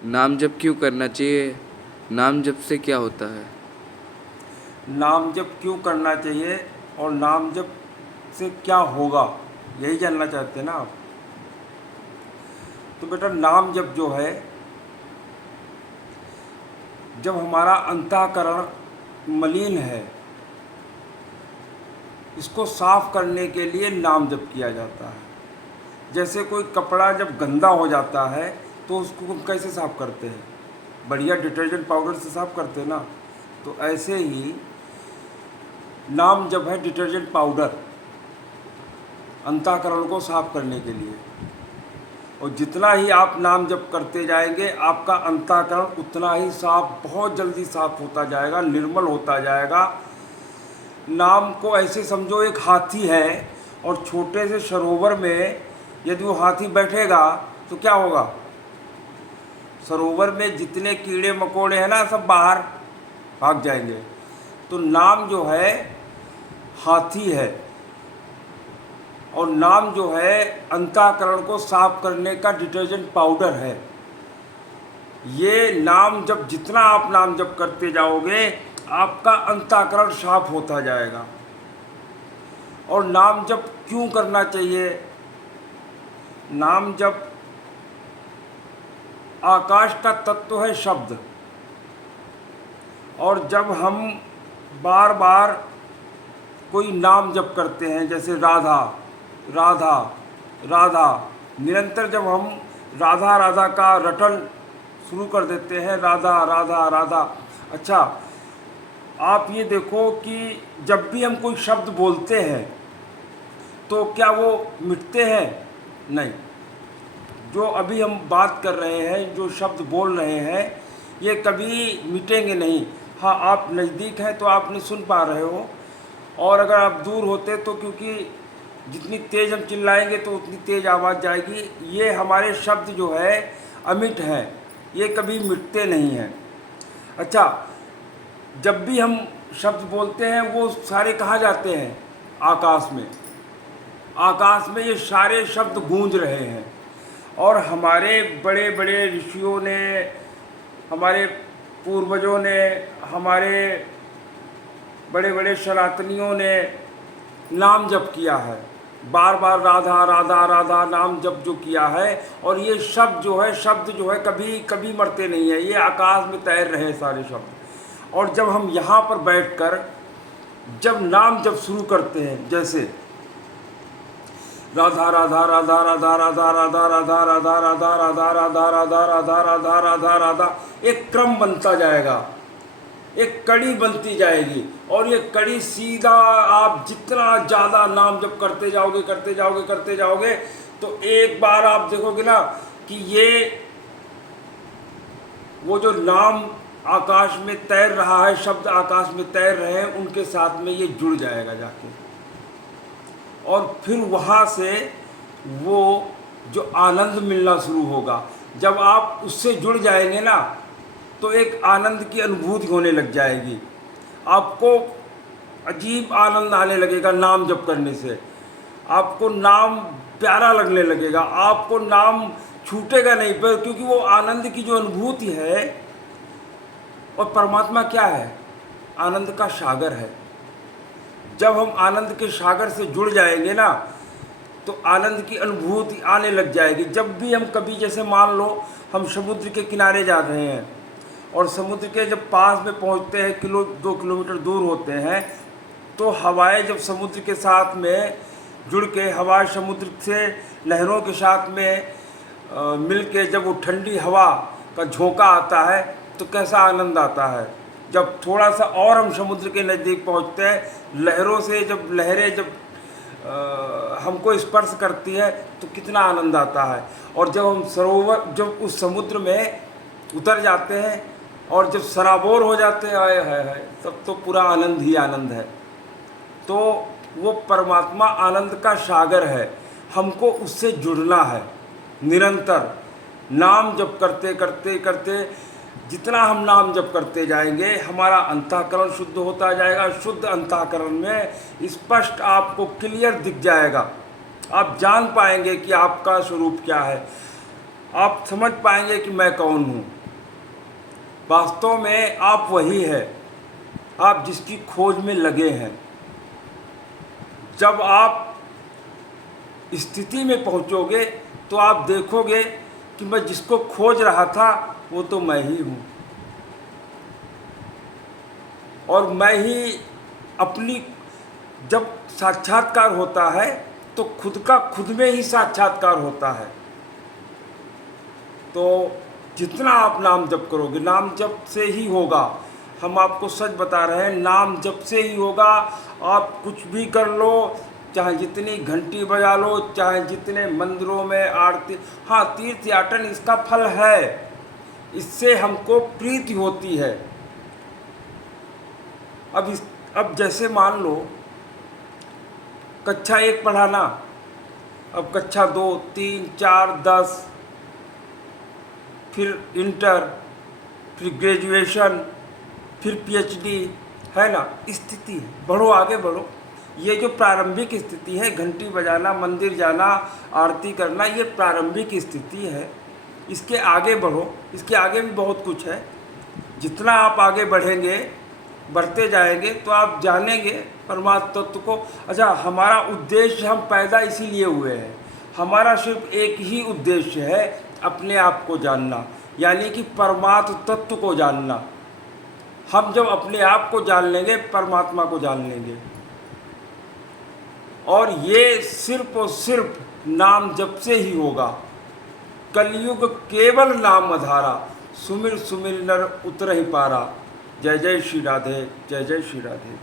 नाम जप क्यों करना चाहिए? नाम जप से क्या होता है? नाम जप क्यों करना चाहिए और नाम जप से क्या होगा, यही जानना चाहते हैं ना आप। तो बेटा, नाम जप जो है, जब हमारा अंतःकरण मलिन है, इसको साफ करने के लिए नाम जप किया जाता है। जैसे कोई कपड़ा जब गंदा हो जाता है तो उसको हम कैसे साफ करते हैं? बढ़िया डिटर्जेंट पाउडर से साफ करते हैं ना। तो ऐसे ही नाम जप है डिटर्जेंट पाउडर अंतःकरण को साफ करने के लिए। और जितना ही आप नाम जप करते जाएंगे, आपका अंतःकरण उतना ही साफ, बहुत जल्दी साफ होता जाएगा, निर्मल होता जाएगा। नाम को ऐसे समझो, एक हाथी है और छोटे से सरोवर में यदि वो हाथी बैठेगा तो क्या होगा? सरोवर में जितने कीड़े मकोड़े हैं ना, सब बाहर भाग जाएंगे। तो नाम जो है हाथी है, और नाम जो है अंतःकरण को साफ करने का डिटर्जेंट पाउडर है। ये नाम जब जितना आप नाम जप करते जाओगे, आपका अंतःकरण साफ होता जाएगा। और नाम जप क्यों करना चाहिए? नाम जप आकाश का तत्व है शब्द, और जब हम बार बार कोई नाम जप करते हैं, जैसे राधा राधा राधा, निरंतर जब हम राधा राधा का रटन शुरू कर देते हैं, राधा राधा राधा। अच्छा, आप ये देखो कि जब भी हम कोई शब्द बोलते हैं तो क्या वो मिटते हैं? नहीं। जो अभी हम बात कर रहे हैं, जो शब्द बोल रहे हैं, ये कभी मिटेंगे नहीं। हाँ, आप नज़दीक हैं तो आपने सुन पा रहे हो, और अगर आप दूर होते तो, क्योंकि जितनी तेज़ हम चिल्लाएंगे तो उतनी तेज़ आवाज़ जाएगी। ये हमारे शब्द जो है अमिट हैं, ये कभी मिटते नहीं हैं। अच्छा, जब भी हम शब्द बोलते हैं वो सारे कहाँ जाते हैं? आकाश में। आकाश में ये सारे शब्द गूंज रहे हैं। और हमारे बड़े बड़े ऋषियों ने, हमारे पूर्वजों ने, हमारे बड़े बड़े सनातनियों ने नाम जप किया है, बार बार राधा राधा राधा नाम जप जो किया है। और ये शब्द जो है कभी कभी मरते नहीं है, ये आकाश में तैर रहे सारे शब्द। और जब हम यहाँ पर बैठकर जब नाम जप शुरू करते हैं, जैसे राधा राधा राधा राधा राधा राधा राधा राधा राधा राधा राधा राधा राधा राधा राधा राधा, एक क्रम बनता जाएगा, एक कड़ी बनती जाएगी। और ये कड़ी सीधा आप जितना ज़्यादा नाम जप करते जाओगे करते जाओगे करते जाओगे, तो एक बार आप देखोगे ना कि ये वो जो नाम आकाश में तैर रहा है, शब्द आकाश में तैर रहे हैं, उनके साथ में ये जुड़ जाएगा जाके। और फिर वहाँ से वो जो आनंद मिलना शुरू होगा, जब आप उससे जुड़ जाएंगे ना, तो एक आनंद की अनुभूति होने लग जाएगी। आपको अजीब आनंद आने लगेगा नाम जप करने से। आपको नाम प्यारा लगने लगेगा, आपको नाम छूटेगा नहीं पर, क्योंकि वो आनंद की जो अनुभूति है। और परमात्मा क्या है? आनंद का सागर है। जब हम आनंद के सागर से जुड़ जाएंगे ना, तो आनंद की अनुभूति आने लग जाएगी। जब भी हम कभी, जैसे मान लो हम समुद्र के किनारे जा रहे हैं, और समुद्र के जब पास में पहुंचते हैं, 2 किलोमीटर दूर होते हैं, तो हवाएं जब समुद्र के साथ में जुड़ के, हवा समुद्र से लहरों के साथ में मिल के, जब वो ठंडी हवा का झोंका आता है तो कैसा आनंद आता है। जब थोड़ा सा और हम समुद्र के नज़दीक पहुंचते हैं, लहरों से जब लहरें जब हमको स्पर्श करती है तो कितना आनंद आता है। और जब हम जब उस समुद्र में उतर जाते हैं और जब सराबोर हो जाते हैं, आए है, तब तो पूरा आनंद ही आनंद है। तो वो परमात्मा आनंद का सागर है, हमको उससे जुड़ना है। निरंतर नाम जप करते करते करते, जितना हम नाम जप करते जाएंगे, हमारा अंतःकरण शुद्ध होता जाएगा। शुद्ध अंतःकरण में स्पष्ट आपको क्लियर दिख जाएगा, आप जान पाएंगे कि आपका स्वरूप क्या है। आप समझ पाएंगे कि मैं कौन हूँ। वास्तव में आप वही है, आप जिसकी खोज में लगे हैं। जब आप स्थिति में पहुँचोगे तो आप देखोगे कि मैं जिसको खोज रहा था वो तो मैं ही हूँ, और मैं ही अपनी, जब साक्षात्कार होता है तो खुद का खुद में ही साक्षात्कार होता है। तो जितना आप नाम जप करोगे, नाम जप से ही होगा। हम आपको सच बता रहे हैं, नाम जप से ही होगा। आप कुछ भी कर लो, चाहे जितनी घंटी बजा लो, चाहे जितने मंदिरों में आरती, हाँ तीर्थ याटन इसका फल है, इससे हमको प्रीति होती है। अब जैसे मान लो कक्षा 1 पढ़ाना, अब कक्षा 2, 3, 4, 10, फिर इंटर, फिर ग्रेजुएशन, फिर पीएचडी, है ना, स्थिति है। बढ़ो, आगे बढ़ो। ये जो प्रारंभिक स्थिति है, घंटी बजाना, मंदिर जाना, आरती करना, ये प्रारंभिक स्थिति है। इसके आगे बढ़ो, इसके आगे भी बहुत कुछ है। जितना आप आगे बढ़ेंगे, बढ़ते जाएंगे, तो आप जानेंगे परमात्मा तत्व को। अच्छा, हमारा उद्देश्य, हम पैदा इसीलिए हुए हैं, हमारा सिर्फ एक ही उद्देश्य है, अपने आप को जानना, यानी कि परमात्म तत्व को जानना। हम जब अपने आप को जान लेंगे, परमात्मा को जान लेंगे। और ये सिर्फ और सिर्फ नाम जप से ही होगा। कलयुग केवल नाम आधारा, सुमिर सुमिर नर उतर ही पारा। जय जय श्री राधे, जय जय श्री राधे।